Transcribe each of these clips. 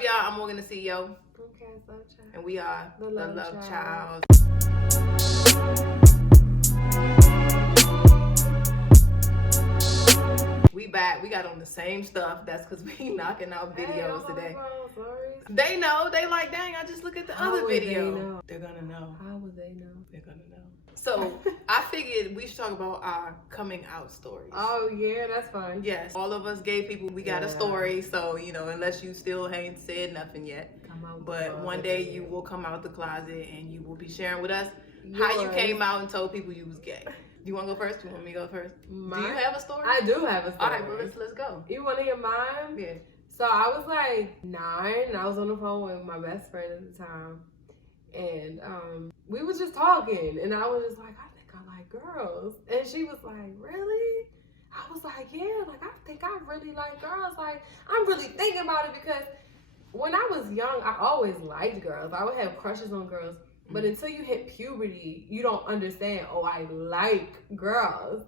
up, y'all? I'm Morgan, the CEO. Okay, Lovechilds. And we are The Lovechilds. We back. We got on the same stuff. That's because we knocking out videos today. They know. They like, dang, I just look at the other video. They're gonna know. How would they know? They're gonna know. So I figured we should talk about our coming out stories. Oh yeah, that's fun. Yes, all of us gay people, we got a story. So, you know, unless you still ain't said nothing yet. But one day you will come out the closet and you will be sharing with us how you came out and told people you was gay. You want to go first? You want me to go first? Do you have a story? I do have a story. All right, well, let's go. You want to hear mine? Yeah. So I was like 9 and I was on the phone with my best friend at the time. And we was just talking and I was just like, I think I like girls. And she was like, really? I was like, yeah, like I think I really like girls. Like I'm really thinking about it because when I was young, I always liked girls. I would have crushes on girls. But until you hit puberty, you don't understand, oh, I like girls.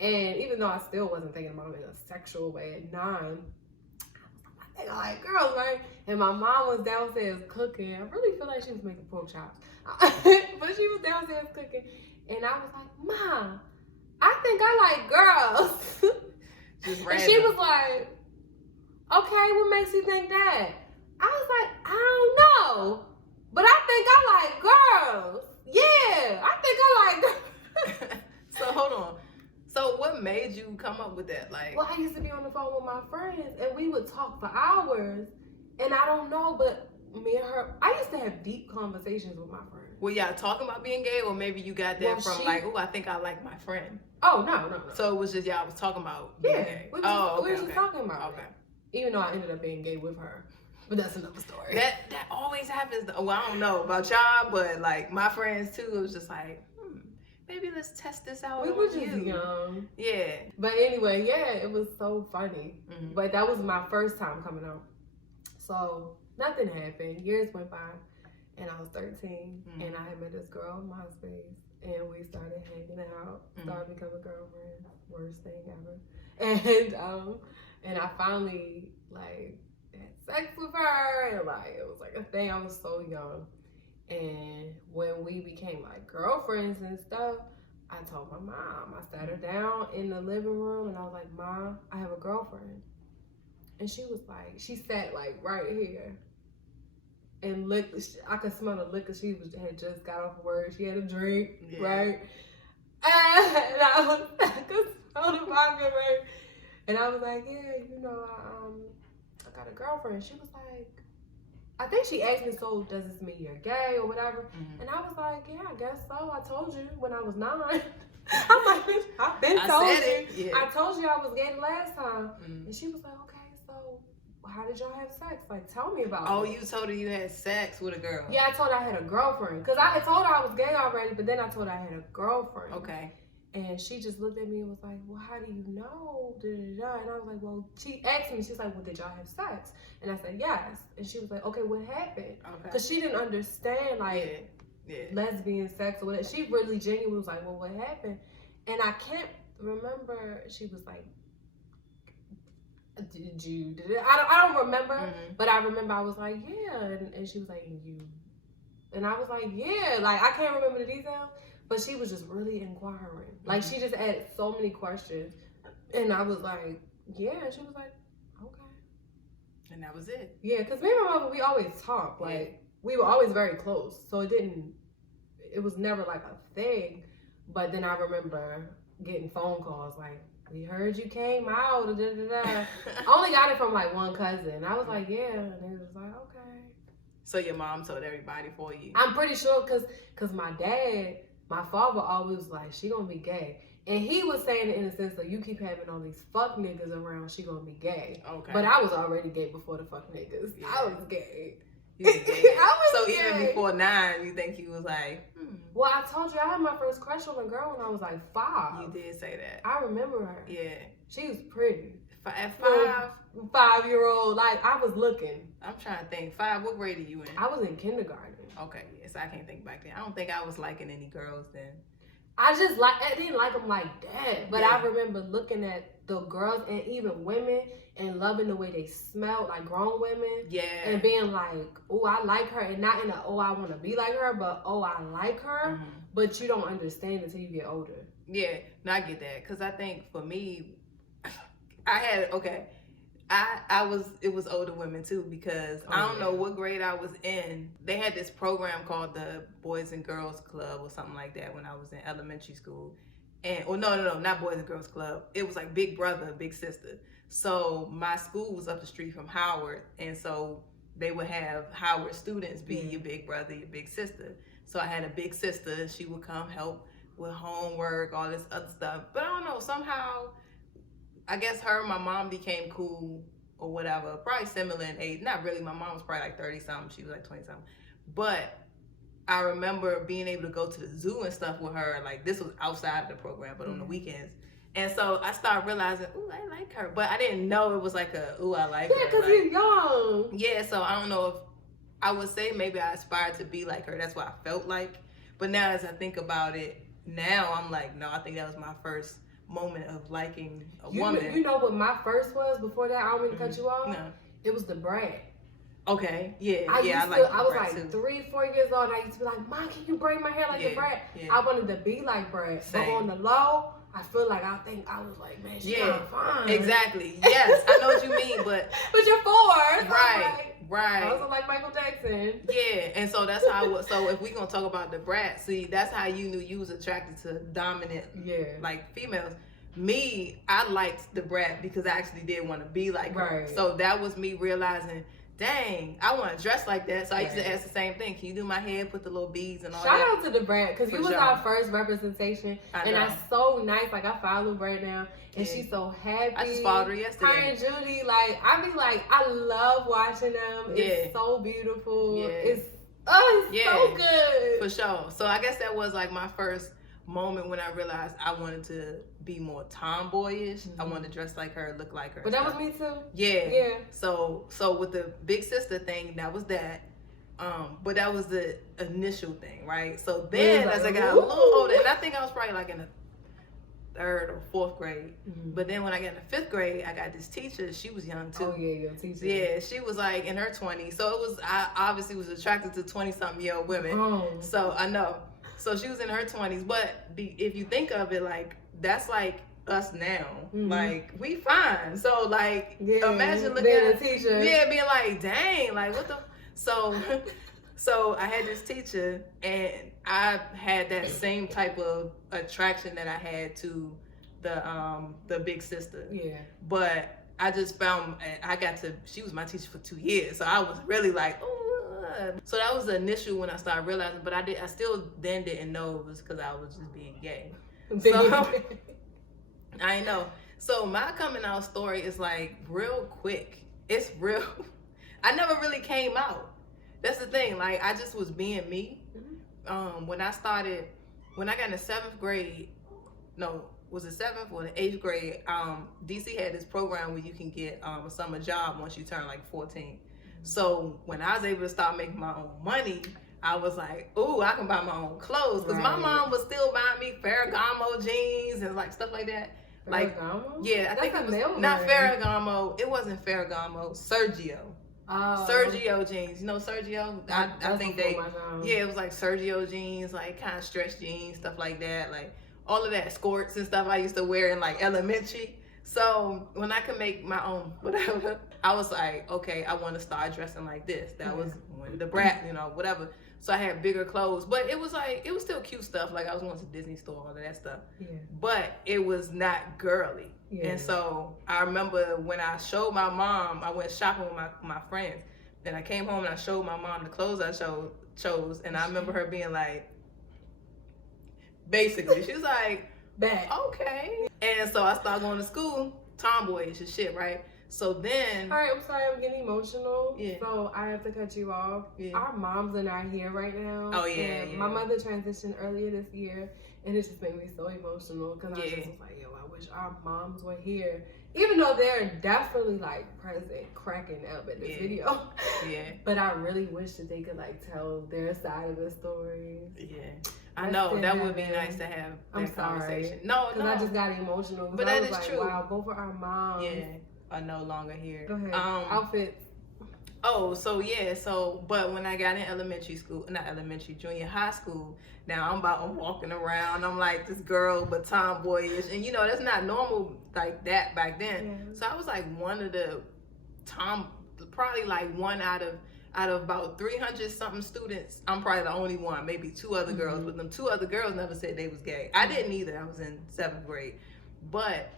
And even though I still wasn't thinking about it in a sexual way at 9, I think I like girls, right? And my mom was downstairs cooking. I really feel like she was making pork chops. But she was downstairs cooking. And I was like, Mom, I think I like girls. And she was like, okay, what makes you think that? I was like, I don't know. But I think I like girls. Yeah, I think I like girls. So hold on. So what made you come up with that? Like, well, I used to be on the phone with my friends and we would talk for hours. And I don't know, but me and her, I used to have deep conversations with my friends. Were y'all talking about being gay, or maybe you got that from like, oh, I think I like my friend? Oh, no. So it was just y'all was talking about being gay. We were just talking about it. Even though I ended up being gay with her. But that's another story. That always happens. Well, I don't know about y'all, but like my friends too, it was just like, maybe let's test this out. We were just young. Yeah. But anyway, yeah, it was so funny. Mm-hmm. But that was my first time coming out. So nothing happened. Years went by and I was 13 and I had met this girl on MySpace and we started hanging out, started becoming girlfriends. Worst thing ever. And I finally like had sex with her and like it was like a thing. I was so young. And when we became like girlfriends and stuff, I told my mom. I sat her down in the living room and I was like, Mom, I have a girlfriend. And she was like, she sat like right here and licked. I could smell the liquor. She had just got off work. She had a drink, right? And I could smell the vodka, right? And I was like, yeah, you know, I got a girlfriend. She was like, I think she asked me, so does this mean you're gay or whatever? And I was like, yeah, I guess so. I told you when I was 9. I'm like, bitch, I've been told you. Yeah. I told you I was gay the last time. And she was like, okay, so how did y'all have sex? Like, tell me about it. Oh, you told her you had sex with a girl. Yeah, I told her I had a girlfriend. Because I had told her I was gay already, but then I told her I had a girlfriend. Okay. And she just looked at me and was like, well, how do you know? And I was like, well, she asked me, she's like, well, did y'all have sex? And I said, yes. And she was like, okay, what happened? Because she didn't understand, like, lesbian sex or whatever. She really genuinely was like, well, what happened? And I can't remember, she was like, did it? I don't remember, but I remember I was like, yeah. And she was like, and you? And I was like, yeah. Like, I can't remember the details. But she was just really inquiring. Like, she just had so many questions. And I was like, yeah. And she was like, okay. And that was it. Yeah, because me and my mother, we always talked. Like, we were always very close. So it was never like a thing. But then I remember getting phone calls like, we heard you came out. I only got it from like one cousin. I was like, yeah. And it was like, okay. So your mom told everybody for you? I'm pretty sure because my father always was like, she gonna be gay. And he was saying it in the sense that you keep having all these fuck niggas around, she gonna be gay. Okay. But I was already gay before the fuck niggas. Yeah. I was gay. You was gay. So gay. Even before 9, you think you was like, Well, I told you I had my first crush on a girl when I was like 5. You did say that. I remember her. Yeah. She was pretty. At 5? 5-year-old. Like, I was looking. I'm trying to think. 5, what grade are you in? I was in kindergarten. Okay, yes, I can't think back then. I don't think I was liking any girls then. I didn't like them like that. But I remember looking at the girls and even women and loving the way they smelled, like grown women. Yeah. And being like, oh, I like her. And not in a, oh, I want to be like her, but, oh, I like her. Mm-hmm. But you don't understand until you get older. Yeah. No, I get that. Because I think for me, it was older women too, because I don't know what grade I was in. They had this program called the Boys and Girls Club or something like that when I was in elementary school. And, no, not Boys and Girls Club. It was like Big Brother, Big Sister. So my school was up the street from Howard. And so they would have Howard students be your big brother, your big sister. So I had a big sister. She would come help with homework, all this other stuff. But I don't know, somehow, I guess her and my mom became cool or whatever. Probably similar in age. Not really. My mom was probably like 30-something. She was like 20-something. But I remember being able to go to the zoo and stuff with her. Like, this was outside of the program, but on the weekends. And so I started realizing, ooh, I like her. But I didn't know it was like ooh, I like her. Yeah, because you're young. Yeah, so I don't know if I would say maybe I aspired to be like her. That's what I felt like. But now as I think about it, now I'm like, no, I think that was my first moment of liking a woman. You know what my first was before that? I don't mean to cut you off. No. It was the brat. Okay, yeah, I was like 3, 4 years old, and I used to be like, Mom, can you braid my hair like the brat? Yeah. I wanted to be like Brat. But on the low, I feel like I was like, man, she's fine. Exactly. Yes, I know what you mean, but you're 4. Right. I was like Michael Jackson. Yeah, and so that's how I was. So if we're gonna talk about the brat, see, that's how you knew you was attracted to dominant, like females. Me, I liked the brat because I actually did want to be like her. So that was me realizing, dang, I want to dress like that. So I used to ask the same thing. Can you do my hair, put the little beads and all Shout that? Shout out to the brat, because you was our first representation. And that's so nice. Like, I follow Brat now, and she's so happy. I just followed her yesterday. Her and Judy, like, I be like, I love watching them. It's so beautiful. Yeah. It's so good. For sure. So I guess that was like my first moment when I realized I wanted to be more tomboyish. I wanted to dress like her, look like her. But that was me too. Yeah. So with the big sister thing, that was that. But that was the initial thing, right? So then as I got a little older, and I think I was probably like in the 3rd or 4th grade. But then when I got in the 5th grade, I got this teacher. She was young too. Oh yeah, your teacher. Yeah, she was like in her 20s. So I obviously was attracted to 20-something-year-old women. So I know. So she was in her 20s, but if you think of it, like, that's like us now. Like, we fine. So, like, imagine looking at a teacher. Yeah, being like, dang, like, what the... So I had this teacher, and I had that same type of attraction that I had to the big sister. Yeah. But I just found, she was my teacher for 2 years, so I was really like, oh. So that was the initial when I started realizing, but I still then didn't know it was because I was just being gay. So I know. So my coming out story is like real quick. It's real. I never really came out. That's the thing. Like, I just was being me. When I got in the 7th grade, was it 7th or the 8th grade? DC had this program where you can get a summer job once you turn like 14. So when I was able to start making my own money, I was like, ooh, I can buy my own clothes. Because my mom was still buying me Ferragamo jeans and like stuff like that. Like, yeah, I think it was not Ferragamo. It wasn't Ferragamo. Sergio. Oh. Sergio jeans. You know Sergio? I think it was like Sergio jeans, like kind of stretch jeans, stuff like that. Like all of that, skirts and stuff I used to wear in like elementary. So when I could make my own whatever, I was like, okay, I want to start dressing like this. That was when the brat, whatever. So I had bigger clothes, but it was still cute stuff. Like I was going to Disney store, all of that stuff. Yeah. But it was not girly. Yeah. And so I remember when I showed my mom, I went shopping with my friends. Then I came home and I showed my mom the clothes I chose. And I remember her being like, basically, she was like, okay. And so I started going to school, tomboyish and shit, right? So then... All right, I'm sorry, I'm getting emotional. Yeah. So I have to cut you off. Yeah. Our moms are not here right now. Oh, yeah, yeah. My mother transitioned earlier this year, and it just made me so emotional because I just was like, yo, I wish our moms were here. Even though they're definitely, like, present, cracking up at this video. Yeah. But I really wish that they could, like, tell their side of the story. Yeah. I know that would be nice to have that conversation. No, because I just got emotional. But that is true. Wow, both of our moms are no longer here. Go ahead. Outfits. Oh, but when I got in junior high school, now I'm walking around, I'm like this girl, but tomboyish, and that's not normal like that back then. Yeah. So I was like one of the probably like one out of about 300 something students. I'm probably the only one, maybe two other girls, but them two other girls never said they was gay. I didn't either. I was in 7th grade, but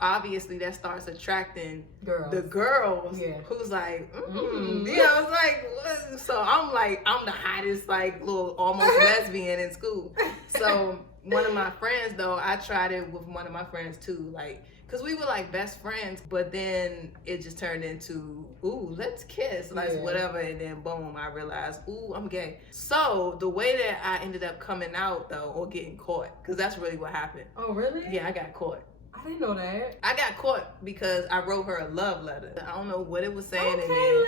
obviously that starts attracting the girls who's like, it's like, what? So I'm the hottest, like little almost lesbian in school. So one of my friends though, I tried it with one of my friends too, like, cause we were like best friends, but then it just turned into, ooh, let's kiss, like whatever, and then boom, I realized, ooh, I'm gay. So the way that I ended up coming out though, or getting caught, cause that's really what happened. Oh really? Yeah, I got caught. I didn't know that. I got caught because I wrote her a love letter. I don't know what it was saying in there. Love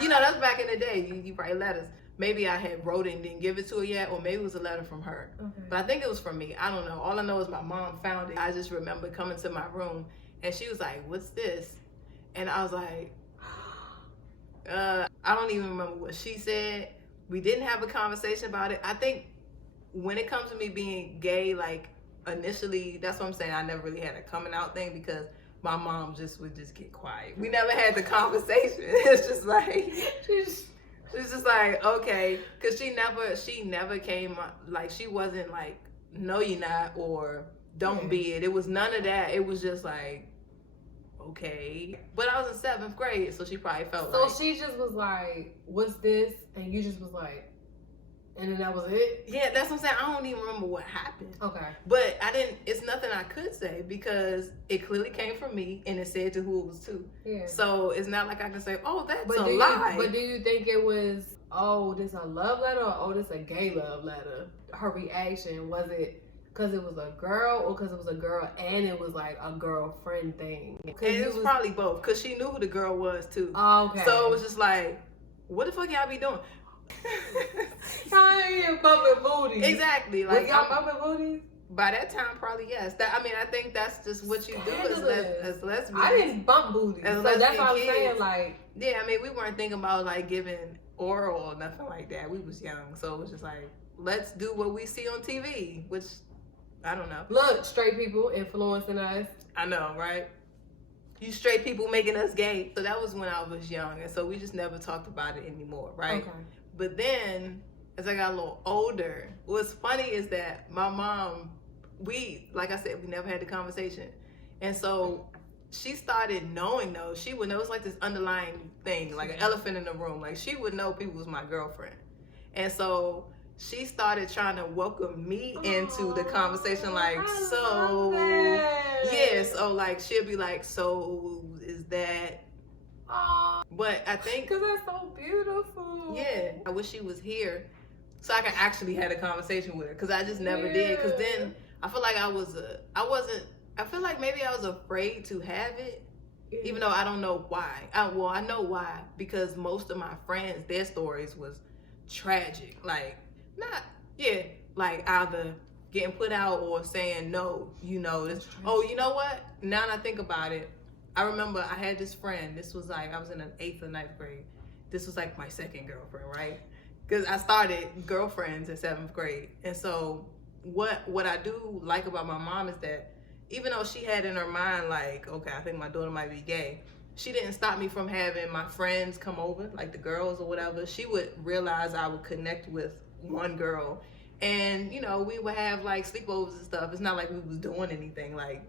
letter. That's back in the day. You write letters. Maybe I had wrote it and didn't give it to her yet, or maybe it was a letter from her. Okay. But I think it was from me. I don't know. All I know is my mom found it. I just remember coming to my room and she was like, "What's this?" And I was like, I don't even remember what she said. We didn't have a conversation about it. I think when it comes to me being gay, like initially, that's what I'm saying, I never really had a coming out thing because my mom would just get quiet. We never had the conversation. It's just like, she's just like, okay, because she never came, like, she wasn't like, no you're not, or don't be it. It was none of that. It was just like, okay. But I was in 7th grade, so she probably felt so she just was like, what's this? And you just was like, and then that was it? Yeah, that's what I'm saying. I don't even remember what happened. Okay. But it's nothing I could say because it clearly came from me and it said to who it was to. Yeah. So it's not like I can say, oh, that's a lie. But do you think it was, oh, this a love letter, or oh, this a gay love letter? Her reaction, was it because it was a girl, or because it was a girl and it was like a girlfriend thing? And it was probably both, because she knew who the girl was too. Oh, okay. So it was just like, what the fuck y'all be doing? Y'all ain't bumping booties. Exactly. Like, y'all bumping booties? By that time, probably yes. I think that's just what you do as lesbians. I didn't bump booties. So that's what I'm saying. Like, yeah, I mean, we weren't thinking about like giving oral or nothing like that. We was young, so it was just like, let's do what we see on TV, which I don't know. Look, straight people influencing us. I know, right? You straight people making us gay. So that was when I was young, and so we just never talked about it anymore, right? Okay. But then, as I got a little older, what's funny is that my mom, like I said, we never had the conversation. And so she started knowing though, she would know, it's like this underlying thing, like an elephant in the room. Like she would know people was my girlfriend. And so she started trying to welcome me into the conversation, like, so, yeah, so like, she'll be like, so is that, but I think, because that's so beautiful. Yeah, I wish she was here so I could actually had a conversation with her, because I just never did. Because then I feel like I feel like maybe I was afraid to have it, even though I don't know why. I know why, because most of my friends, their stories was tragic. Like, like either getting put out or saying no, this. Oh, you know what? Now that I think about it, I remember I had this friend. This was like, I was in the 8th or 9th grade. This was like my second girlfriend, right? Because I started girlfriends in 7th grade. And so what I do like about my mom is that even though she had in her mind, like, okay, I think my daughter might be gay, she didn't stop me from having my friends come over, like the girls or whatever. She would realize I would connect with one girl. And, we would have like sleepovers and stuff. It's not like we was doing anything. Like,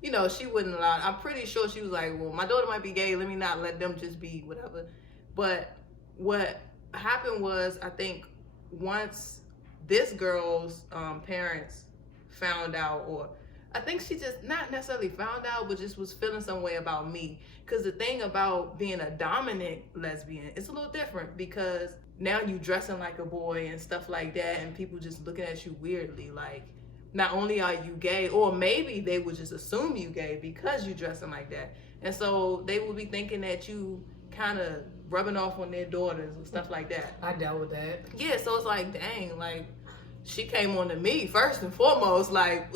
she wouldn't allow. I'm pretty sure she was like, well, my daughter might be gay. Let me not let them just be whatever. But what happened was, I think once this girl's parents found out, or I think she just not necessarily found out, but just was feeling some way about me. Because the thing about being a dominant lesbian, it's a little different, because now you dressing like a boy and stuff like that, and people just looking at you weirdly. Like, not only are you gay, or maybe they would just assume you gay because you dressing like that. And so they would be thinking that you kind of rubbing off on their daughters and stuff like that. I dealt with that. Yeah, so it's like, dang, like, she came on to me first and foremost, like,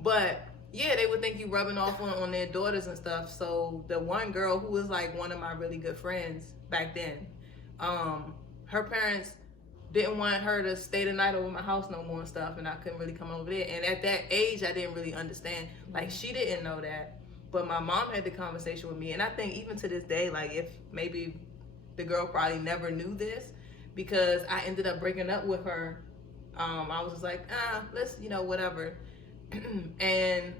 but yeah, they would think you rubbing off on their daughters and stuff. So the one girl who was like one of my really good friends back then, her parents didn't want her to stay the night over my house no more and stuff, and I couldn't really come over there. And at that age, I didn't really understand. Like, she didn't know that, but my mom had the conversation with me. And I think even to this day, like, if maybe the girl probably never knew this, because I ended up breaking up with her. I was just like, let's, whatever. And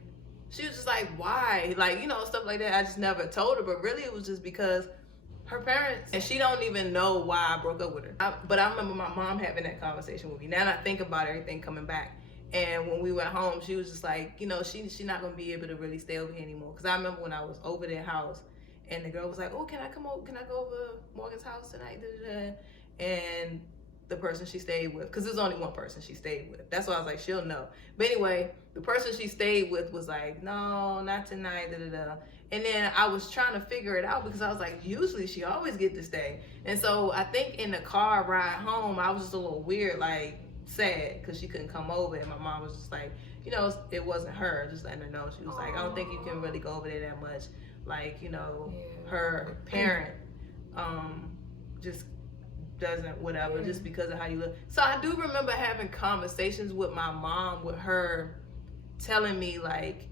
she was just like, why? Like, stuff like that. I just never told her, but really it was just because her parents, and she don't even know why I broke up with her. But I remember my mom having that conversation with me. Now that I think about everything coming back. And when we went home, she was just like, she's not going to be able to really stay over here anymore. Because I remember when I was over their house, and the girl was like, oh, can I come over? Can I go over Morgan's house tonight? And the person she stayed with, because there's only one person she stayed with. That's why I was like, she'll know. But anyway, the person she stayed with was like, no, not tonight, And then I was trying to figure it out, because I was like, usually she always get to stay. And so I think in the car ride home, I was just a little weird, like sad, because she couldn't come over. And my mom was just like, it wasn't her, just letting her know. She was like, I don't think you can really go over there that much. Like, her parent just doesn't whatever, just because of how you look. So I do remember having conversations with my mom, with her telling me, like,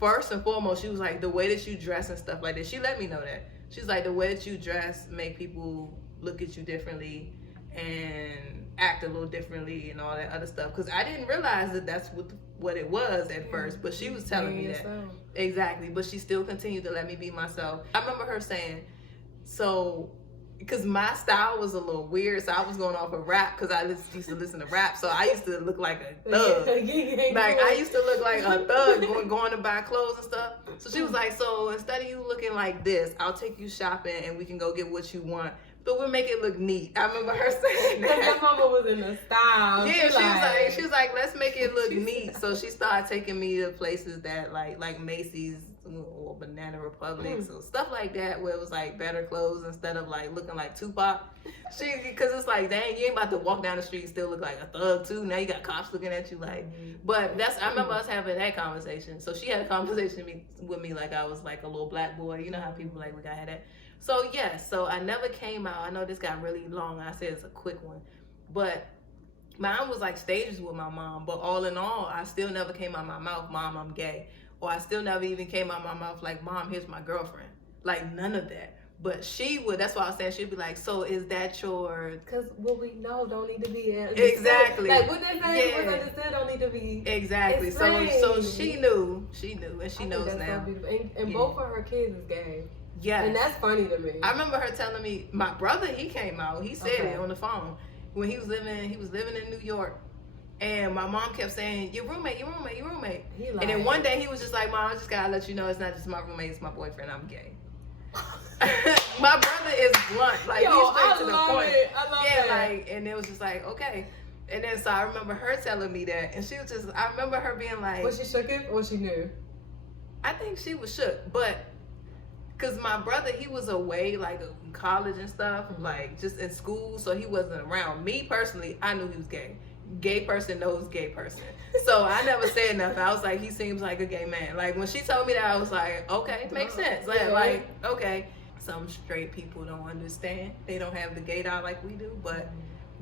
first and foremost, she was like, the way that you dress and stuff like that, she let me know that. She's like, the way that you dress make people look at you differently and act a little differently and all that other stuff. Because I didn't realize that that's what it was at first, but she was telling me that. Exactly, but she still continued to let me be myself. I remember her saying, so, because my style was a little weird, so I was going off of rap, because I used to listen to rap, so I used to look like a thug. Like, I used to look like a thug going to buy clothes and stuff. So she was like, so instead of you looking like this, I'll take you shopping and we can go get what you want, but we'll make it look neat. I remember her saying that. Because my mama was in the style. Yeah, she was like, let's make it look neat. So she started taking me to places that like Macy's or Banana Republic, so stuff like that, where it was like better clothes instead of like looking like Tupac. Because it's like, dang, you ain't about to walk down the street and still look like a thug too. Now you got cops looking at you like. But I remember us having that conversation. So she had a conversation with me like I was like a little black boy. You know how people like, we gotta have that. So yes, so I never came out. I know this got really long. I said it's a quick one, but mine was like stages with my mom. But all in all, I still never came out my mouth, Mom, I'm gay. Or I still never even came out my mouth like, Mom, here's my girlfriend. Like, none of that. But she would, that's why I was saying, she'd be like, so is that your... Because what we know don't need to be... Exactly. Like, what they say, what's understood don't need to be... Exactly. So she knew, and she knows now. So and both of her kids is gay. Yes. And that's funny to me. I remember her telling me, my brother, he came out, he said it on the phone. When he was living in New York. And my mom kept saying, your roommate. And then one day he was just like, Mom, I just gotta let you know it's not just my roommate, it's my boyfriend, I'm gay. My brother is blunt, like he's straight to the point. I love that. Like, and it was just like, okay. And then so I remember her telling me that, and she was just, I remember her being like, was she shook it or she knew? I think she was shook, but because my brother, he was away like in college and stuff, like just in school, so he wasn't around. Me personally, I knew he was gay. Gay person knows gay person. So I never said nothing. I was like, he seems like a gay man. Like when she told me that, I was like, okay, makes sense. Like, okay. Some straight people don't understand. They don't have the gaydar like we do, but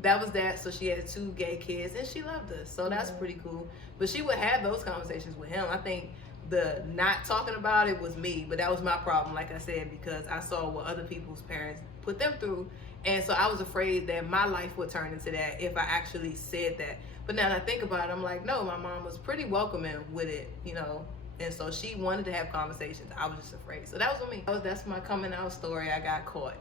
that was that. So she had 2 gay kids and she loved us. So that's pretty cool. But she would have those conversations with him. I think the not talking about it was me, but that was my problem, like I said, because I saw what other people's parents put them through. And so I was afraid that my life would turn into that if I actually said that. But now that I think about it, I'm like, no, my mom was pretty welcoming with it, And so she wanted to have conversations. I was just afraid. So that was with me. That's my coming out story. I got caught,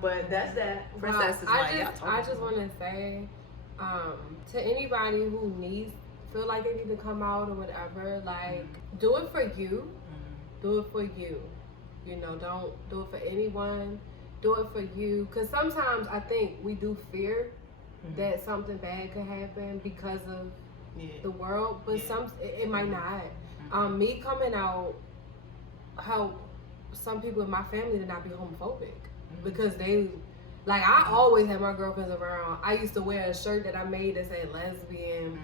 But that's that. Princess is like, I just want to say, to anybody who feel like they need to come out or whatever, like, do it for you. Do it for you. Don't do it for anyone. Do it for you, because sometimes I think we do fear that something bad could happen because of the world, but it might not. Me coming out helped some people in my family to not be homophobic because they, like, I always had my girlfriends around. I used to wear a shirt that I made that said lesbian.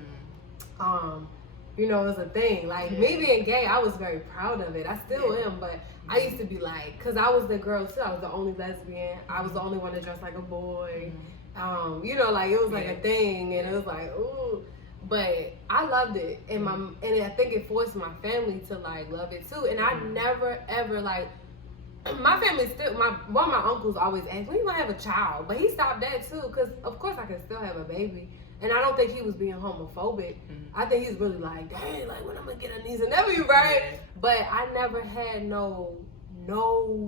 You know, it was a thing. Like, me being gay, I was very proud of it. I still am, but I used to be like, because I was the girl too. I was the only lesbian. I was the only one that dressed like a boy. You know, like, it was like a thing, and it was like, ooh. But I loved it, and I think it forced my family to like love it too. And I never ever like, my family still, one of my uncles always asked, when you gonna have a child? But he stopped that too, because of course I can still have a baby. And I don't think he was being homophobic. I think he's really like, dang, like, when I'm gonna get a niece and nephew, right? But I never had no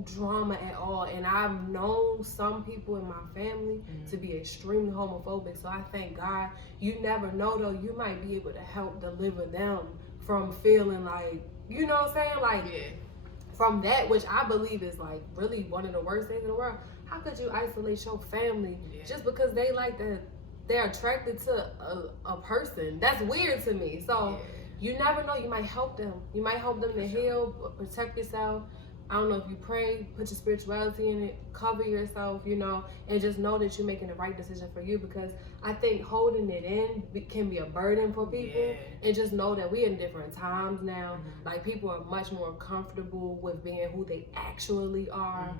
drama at all. And I've known some people in my family to be extremely homophobic. So I thank God. You never know though, you might be able to help deliver them from feeling like, you know what I'm saying? Like, from that, which I believe is like really one of the worst things in the world. How could you isolate your family just because they like that? They're attracted to a person. That's weird to me. So you never know. You might help them. You might help them to heal, protect yourself. I don't know if you pray, put your spirituality in it, cover yourself, you know, and just know that you're making the right decision for you, because I think holding it in can be a burden for people. And just know that we're in different times now. Like, people are much more comfortable with being who they actually are.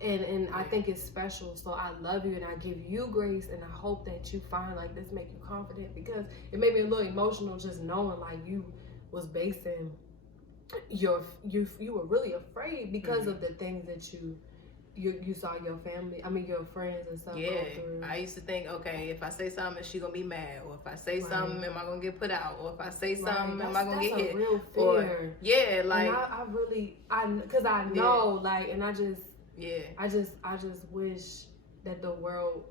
And I think it's special. So I love you and I give you grace, and I hope that you find like this make you confident, because it made me a little emotional just knowing like you was basing you were really afraid because of the things that you saw your family, your friends and stuff go through. I used to think, okay, if I say something, is she gonna be mad? Or if I say something, am I gonna get put out? Or if I say something, am I gonna get hit? Real fear. Or, like, and I really because I know like, and I just wish that the world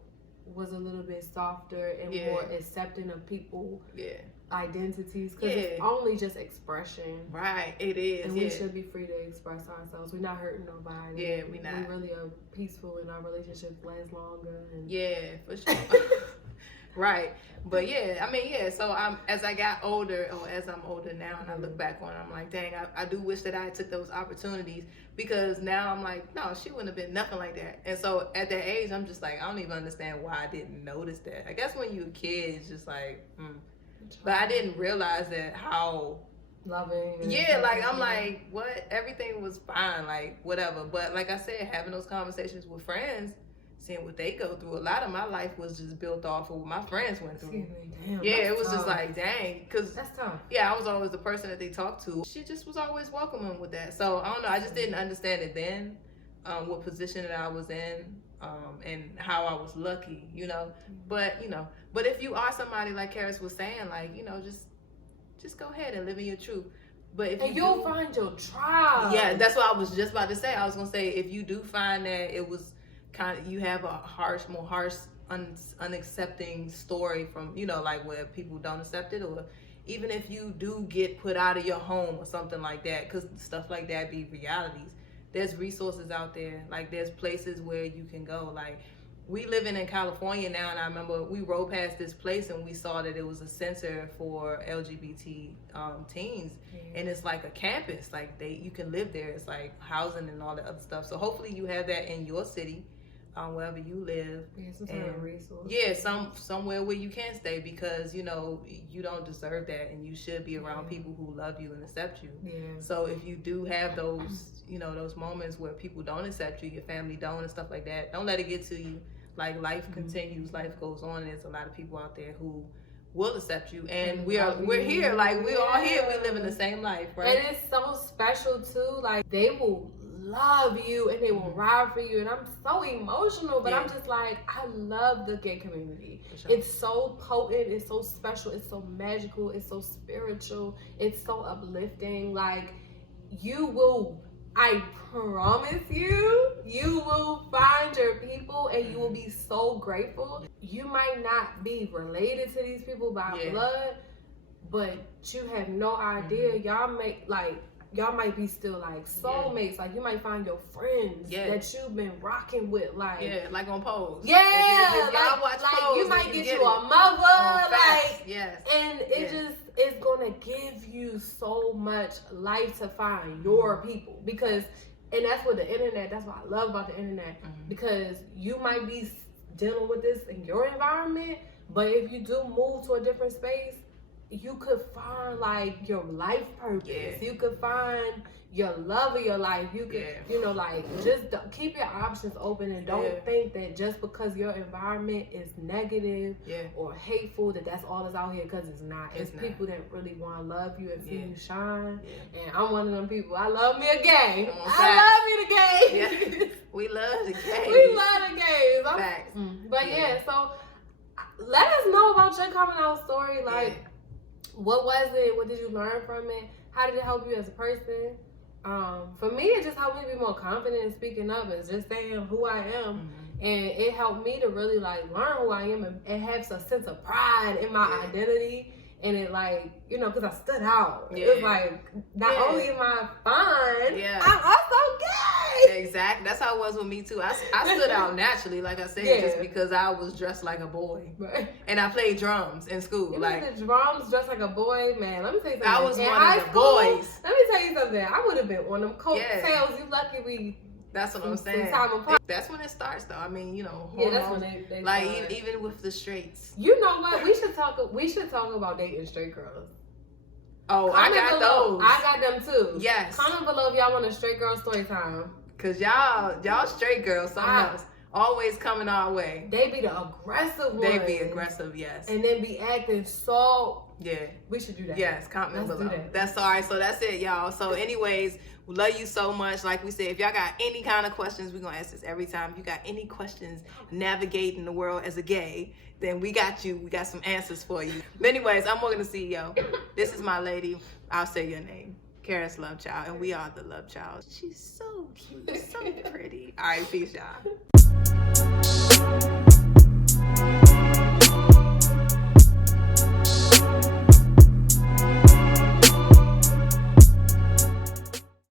was a little bit softer and more accepting of people identities, because it's only just expression. Right, it is. And we should be free to express ourselves. We're not hurting nobody. Yeah, we not. We really are peaceful, and our relationships last longer. And for sure. Right. But so as I got older, or as I'm older now, and I look back on it, I'm like, dang, I do wish that I took those opportunities, because now I'm like, no, she wouldn't have been nothing like that. And so at that age, I'm just like, I don't even understand why I didn't notice that. I guess when you're a kid, it's just like, but I didn't realize that how loving. Like, I'm like, what? Everything was fine, like, whatever. But like I said, having those conversations with friends, seeing what they go through, a lot of my life was just built off of what my friends went through. Damn, it was tough. Just like, dang, because that's tough. I was always the person that they talked to. She just was always welcoming with that. So I don't know, I just didn't understand it then, what position that I was in, and how I was lucky, you know. But if you are somebody like Karis was saying, like, you know, just go ahead and live in your truth. But if you'll find your tribe. Yeah, that's what I was just about to say. I was gonna say, if you do find that it was kind of, you have a more harsh, unaccepting story from, you know, like where people don't accept it, or even if you do get put out of your home or something like that, because stuff like that be realities. There's resources out there. Like, there's places where you can go. Like, we living in California now, and I remember we rode past this place and we saw that it was a center for LGBT teens, and it's like a campus. Like, you can live there. It's like housing and all that other stuff. So hopefully you have that in your city, wherever you live. Some sort of resource. Somewhere where you can stay, because you know you don't deserve that, and you should be around people who love you and accept you. So if you do have those, you know, those moments where people don't accept you, your family don't, and stuff like that, don't let it get to you. Like, life continues, life goes on, and there's a lot of people out there who will accept you, and we're here, like, we're all here, we live in the same life, right? And it's so special too. Like, they will love you and they will ride for you, and I'm so emotional, but I'm just like, I love the gay community. Sure. It's so potent, it's so special, it's so magical, it's so spiritual, it's so uplifting. Like, I promise you will find your people, and you will be so grateful. You might not be related to these people by blood, but you have no idea. Y'all might be still like soulmates. Like, you might find your friends that you've been rocking with, like like on Pose. If y'all watch Pose, you might get you a mother, and it's gonna give you so much life to find your people, because And that's what the internet, that's what I love about the internet. Because you might be dealing with this in your environment, but if you do move to a different space, you could find like your life purpose. You could find your love of your life. You could, you know, like just keep your options open and don't think that just because your environment is negative or hateful that that's all that's out here, because it's not. It's people that really want to love you and see you shine. And I'm one of them people. I love me a game. I love me the game. We love the game. We love the games. Facts. But so let us know about your coming out story. Like, what was it? What did you learn from it? How did it help you as a person? For me, it just helped me be more confident in speaking up and just saying who I am. And it helped me to really like learn who I am and have a sense of pride in my identity. And it like, you know, because I stood out. It was like, not only am I fine, I'm also gay. Exactly. That's how it was with me too. I stood out naturally, like I said, just because I was dressed like a boy. And I played drums in school. You like the drums dressed like a boy, man. Let me tell you something. I was one of the boys. Let me tell you something. I would have been on them coattails. You lucky we. That's what I'm saying. That's when it starts, though. I mean, you know, that's when they like even with the straights. You know what? We should talk about dating straight girls. Oh, I got those. I got them too. Yes. Comment below if y'all want a straight girl story time. Cause y'all straight girls, something else. Always coming our way. They be the aggressive ones. They be aggressive, yes. And then be acting so. Yeah. We should do that. Yes, comment below. That's all right. So that's it, y'all. So anyways, we love you so much. Like we said, if y'all got any kind of questions, we're going to ask this every time. If you got any questions navigating the world as a gay, then we got you. We got some answers for you. But anyways, I'm Morgan the CEO. This is my lady. I'll say your name. Karis Lovechild. And we are the Lovechilds. She's so cute. So pretty. All right, peace, y'all.